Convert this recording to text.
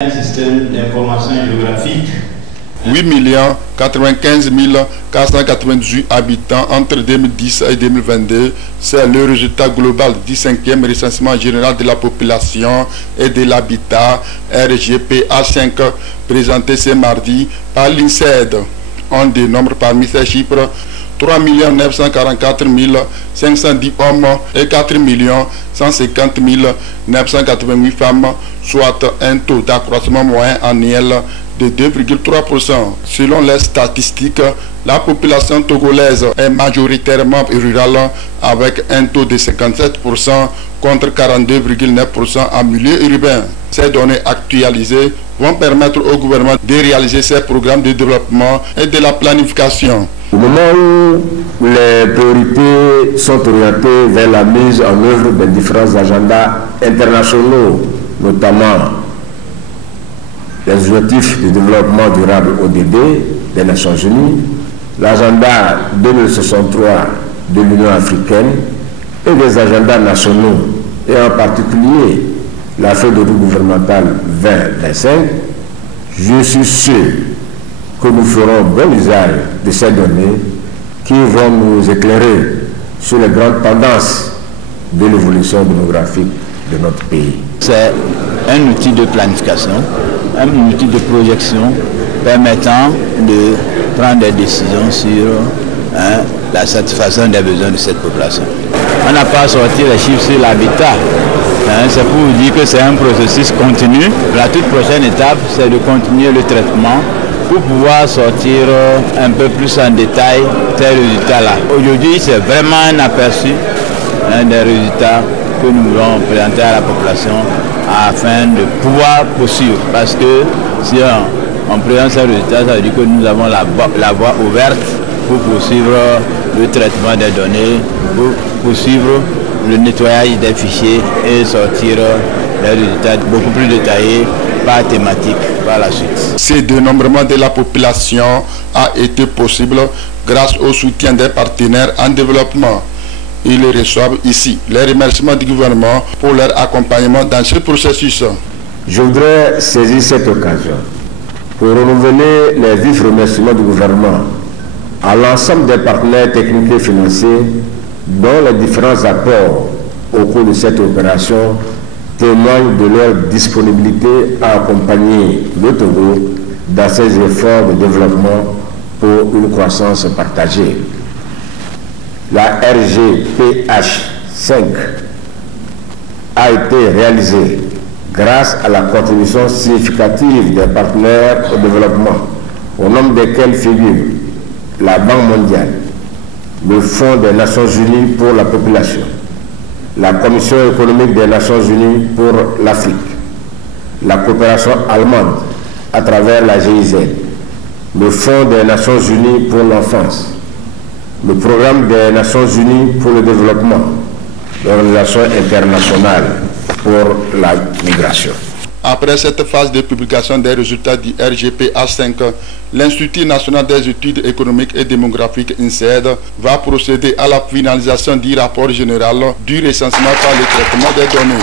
Un système d'information géographique. 8 95 498 habitants entre 2010 et 2022, c'est le résultat global du 5e recensement général de la population et de l'habitat RGPA5 présenté ce mardi par l'INSED. On dénombre parmi ces chiffres 3 944 510 hommes et 4 150 988 femmes, soit un taux d'accroissement moyen annuel de 2,3%. Selon les statistiques, la population togolaise est majoritairement rurale avec un taux de 57% contre 42,9% en milieu urbain. Ces données actualisées vont permettre au gouvernement de réaliser ses programmes de développement et de la planification. Au moment où les priorités sont orientées vers la mise en œuvre des différents agendas internationaux, notamment les objectifs de développement durable ODD des Nations Unies, l'agenda 2063 de l'Union africaine et des agendas nationaux, et en particulier la feuille de route gouvernementale 2025, je suis sûr que nous ferons bon usage de ces données qui vont nous éclairer sur les grandes tendances de l'évolution démographique de notre pays. C'est un outil de planification, un outil de projection permettant de prendre des décisions sur la satisfaction des besoins de cette population. On n'a pas sorti les chiffres sur l'habitat. C'est pour vous dire que c'est un processus continu. La toute prochaine étape, c'est de continuer le traitement pour pouvoir sortir un peu plus en détail ces résultats-là. Aujourd'hui, c'est vraiment un aperçu des résultats que nous voulons présenter à la population afin de pouvoir poursuivre. Parce que si on présente ces résultats, ça veut dire que nous avons la voie ouverte pour poursuivre le traitement des données, pour poursuivre le nettoyage des fichiers et sortir des résultats beaucoup plus détaillés par thématique par la suite. Ce dénombrement de la population a été possible grâce au soutien des partenaires en développement. Ils reçoivent ici les remerciements du gouvernement pour leur accompagnement dans ce processus. Je voudrais saisir cette occasion pour renouveler les vifs remerciements du gouvernement à l'ensemble des partenaires techniques et financiers dont les différents apports au cours de cette opération témoignent de leur disponibilité à accompagner le Togo dans ses efforts de développement pour une croissance partagée. La RGPH5 a été réalisée grâce à la contribution significative des partenaires au développement, au nombre desquels figurent la Banque mondiale, le Fonds des Nations Unies pour la population, la Commission économique des Nations Unies pour l'Afrique, la coopération allemande à travers la GIZ, le Fonds des Nations Unies pour l'enfance, le Programme des Nations Unies pour le développement, l'Organisation internationale pour la migration. Après cette phase de publication des résultats du RGPA5, l'Institut national des études économiques et démographiques INSED va procéder à la finalisation du rapport général du recensement par le traitement des données.